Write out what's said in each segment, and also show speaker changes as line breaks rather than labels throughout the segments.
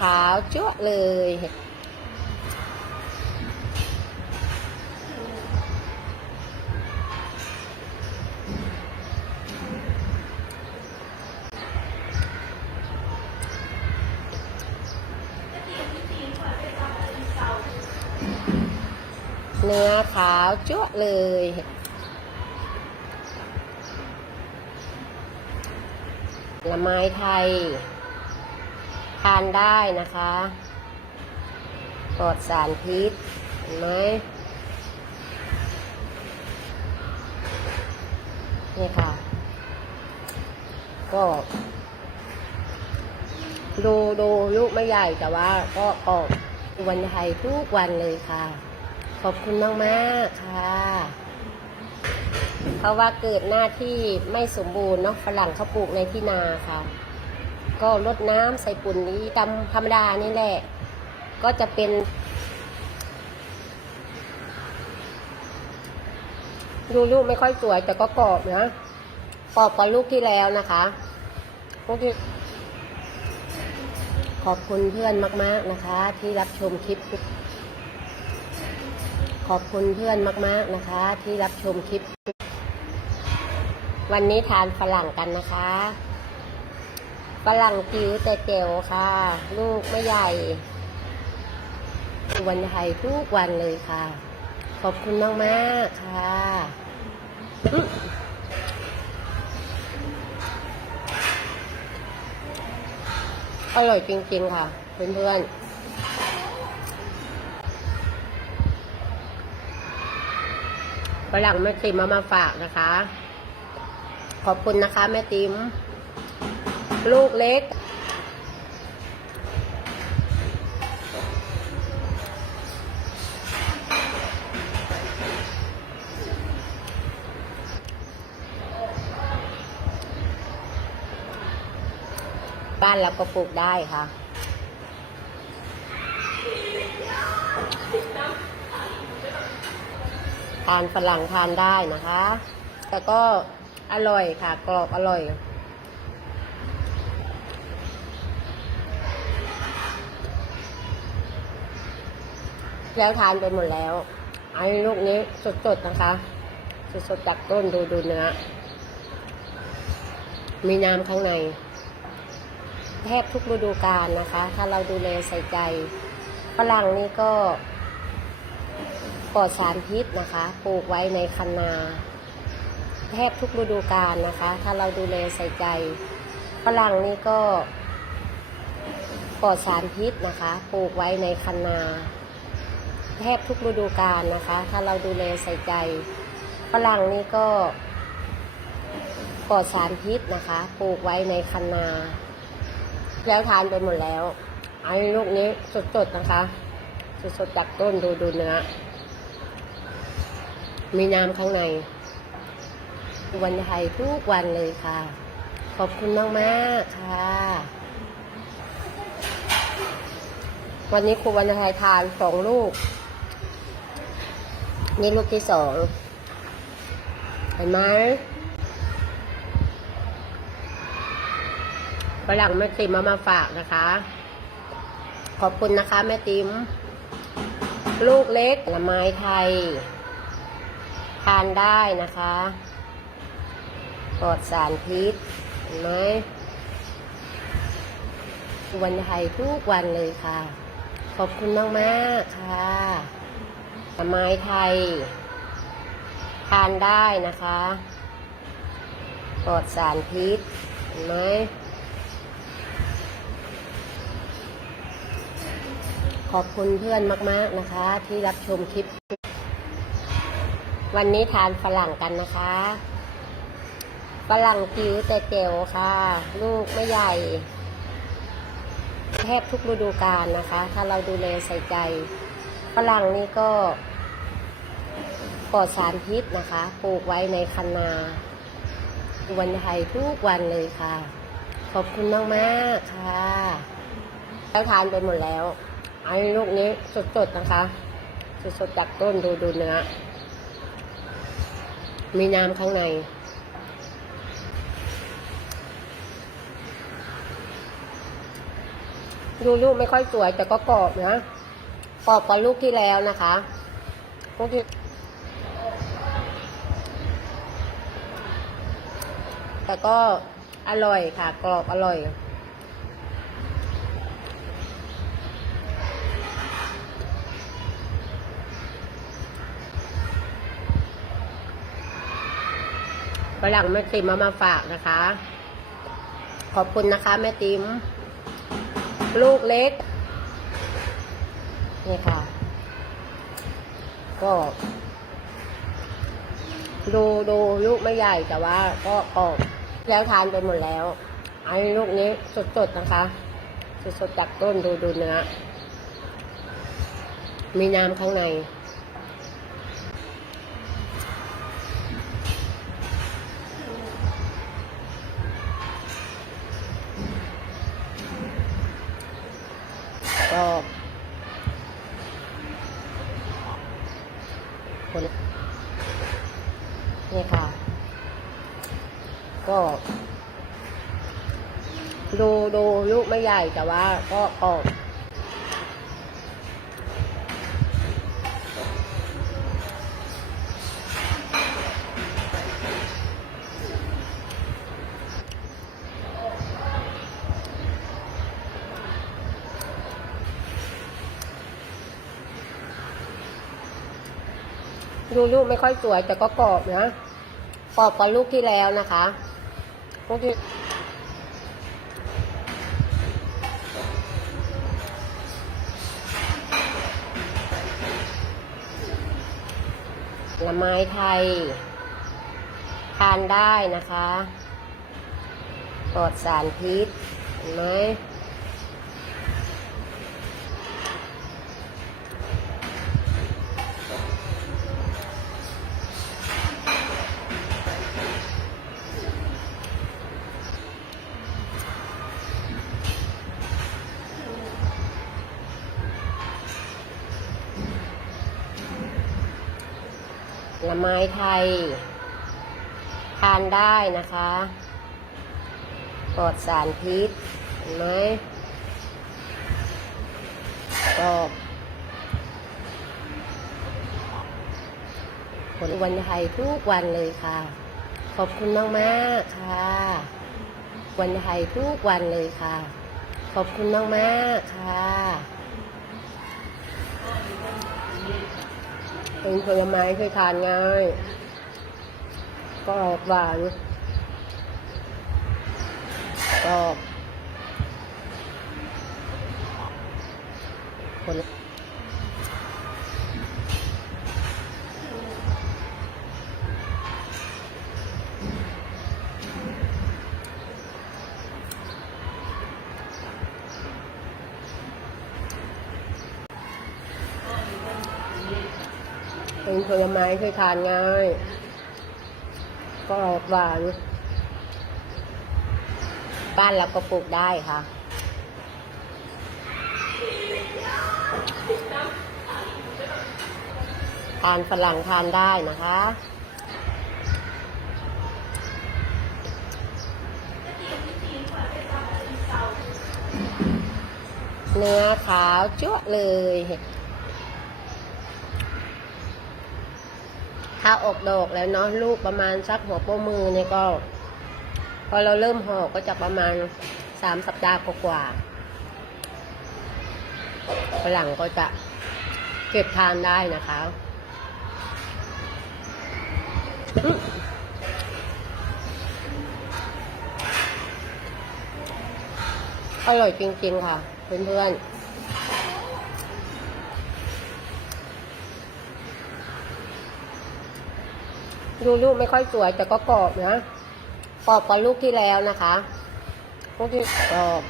ขาวจั๊วเลย เนื้อขาวจั๊วเลยละไม้ไทย ทานได้นะคะปลอดสารพิษเห็นไหมนี่ค่ะ ก็ ดูดูลูกไม่ใหญ่แต่ว่า ก็ออกวันไทยทุกวันเลยค่ะ ขอบคุณมากมากๆค่ะ เพราะว่าเกิดหน้าที่ไม่สมบูรณ์เนาะฝรั่งเขาปลูกในที่นาค่ะ ก็ลดน้ำใส่ปุ่นนี้ตามธรรมดานี่แหละ ก็จะเป็น ดูลูกไม่ค่อยสวย แต่ก็กรอบนะกรอบกว่าลูกที่แล้วนะคะลูกที่ขอบคุณเพื่อนมาก ๆนะคะ ที่รับชมคลิป ขอบคุณเพื่อนมาก ๆนะคะ ที่รับชมคลิป วันนี้ทานฝรั่งกันนะคะ ฝรั่งจิ๋วแต่เจ๋วค่ะ ลูกไม่ใหญ่ วันไทยทุกวันเลยค่ะ ขอบคุณมากๆค่ะอื้ออร่อยจริงๆค่ะเพื่อนๆฝรั่งแม่ติมเอามาฝากนะคะ ขอบคุณนะคะ แม่ติม ลูกเล็ก บ้านเราก็ปลูกได้ค่ะ ทานฝรั่งทานได้นะคะ แต่ก็อร่อยค่ะ กรอบอร่อย แล้วทานไปหมดแล้ว อันนี้ลูกนี้สดๆนะคะ สดๆจากต้นดูดูเนื้อ มีน้ำข้างใน แทบทุกฤดูกาลนะคะ ถ้าเราดูแลใส่ใจฝรั่งนี่ก็ปลอดสารพิษนะคะ ปลูกไว้ในคันนา แทบทุกฤดูกาลนะคะ ถ้าเราดูแลใส่ใจฝรั่งนี่ก็ปลอดสารพิษนะคะ ปลูกไว้ในคันนา แทบทุกฤดูกาลนะคะ ถ้าเราดูแลใส่ใจฝรั่งนี่ก็ปลอดสารพิษนะคะปลูกไว้ในคันนา แล้วทานไปหมดแล้วอันนี้ลูกนี้สดๆนะคะ สดๆจากต้นดูดูเนื้อ มีน้ำข้างใน วันไทยทุกวันเลยค่ะ ขอบคุณมากมากๆค่ะ วันนี้ครูวันไทยทานสองลูก นี่ลูกที่สองเห็นไหมฝรั่งแม่ติมมามาฝากนะคะ ขอบคุณนะคะ แม่ติมลูกเล็กละไม้ไทย ทานได้นะคะปลอดสารพิษเห็นไหมวันไทยทุกวันเลยค่ะ ขอบคุณมากมากๆค่ะ ไม้ไทย ทานได้นะคะ ปลอดสารพิษ เห็นไหมขอบคุณเพื่อนมาก ๆ นะคะ ที่รับชมคลิป วันนี้ทานฝรั่งกันนะคะฝรั่งจิ๋วแต่เจ๋วค่ะ ลูกไม่ใหญ่ แทบทุกฤดูกาลนะคะ ถ้าเราดูแลใส่ใจ ฝรั่งนี่ก็ปลอดสารพิษนะคะปลูกไว้ในคันนาวันไทยทุกวันเลยค่ะ ขอบคุณมากๆค่ะแล้วทานไปหมดแล้วอันนี้ลูกนี้สดๆนะคะ สดๆจากต้นดูดูเนื้อมีน้ำข้างในดูลูกไม่ค่อยสวยแต่ก็กรอบนะ กรอบกว่าลูกที่แล้วนะคะลูกที่แต่ก็อร่อยค่ะ กรอบอร่อย ฝรั่งแม่ติมเอามาฝากนะคะ ขอบคุณนะคะแม่ติมลูกเล็ก นี่ค่ะ ก็ ดูดูลูกไม่ใหญ่แต่ว่าก็ออกแล้วทานไปหมดแล้ว อันนี้ลูกนี้สดๆนะคะ สดๆจากต้นดูดูเนื้อมีน้ำข้างใน ก็คนนี่ค่ะ ก็ ดูดูลูกไม่ ใหญ่แต่ว่าก็ออกดูลูกไม่ค่อยสวยแต่ก็กรอบนะกรอบกว่าลูกที่แล้วนะคะลูกที่ ลไม้ไทย ทานได้นะคะ ปลอดสารพิษเห็นไหม ผลไม้ไทย ทานได้นะคะ ปลอดสารพิษ เห็นไหมก็ผลวันไทยทุกวันเลยค่ะ ขอบคุณมากมากๆค่ะ วันไทยทุกวันเลยค่ะ ขอบคุณมากมากๆค่ะ เป็นผลไม้เคยทานง่าย ก็ออกหวานก็คน เป็นผลไม้ที่ทานง่าย ก็ออกหวานบ้านเราก็ปลูกได้ค่ะ ทานฝรั่งทานได้นะคะเนื้อขาวจั๊วเลย ถ้าออกดอกแล้วเนาะลูกประมาณสักหัวโป้มือเนี่ยก็ พอเราเริ่มห่อก็จะประมาณสามสัปดาห์กว่าๆฝรั่งก็จะเก็บทานได้นะคะอื้ออร่อยจริงๆค่ะ เพื่อนๆ ดูลูกไม่ค่อยสวย แต่ก็กรอบนะกรอบกว่าลูกที่แล้วนะคะลูกที่กรอบ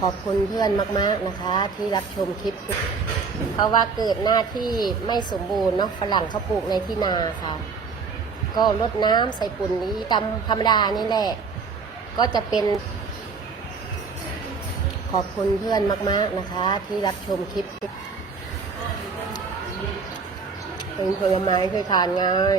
ขอบคุณเพื่อนมาก ๆ นะคะ ที่รับชมคลิป เพราะว่าเกิดหน้าที่ไม่สมบูรณ์เนาะฝรั่งเขาปลูกในที่นาค่ะ ก็ลดน้ำใส่ปุ่นนี้ตามธรรมดานี่แหละ ก็จะเป็น ขอบคุณเพื่อนมาก ๆนะคะ ที่รับชมคลิปเป็นผลไม้คือทานง่าย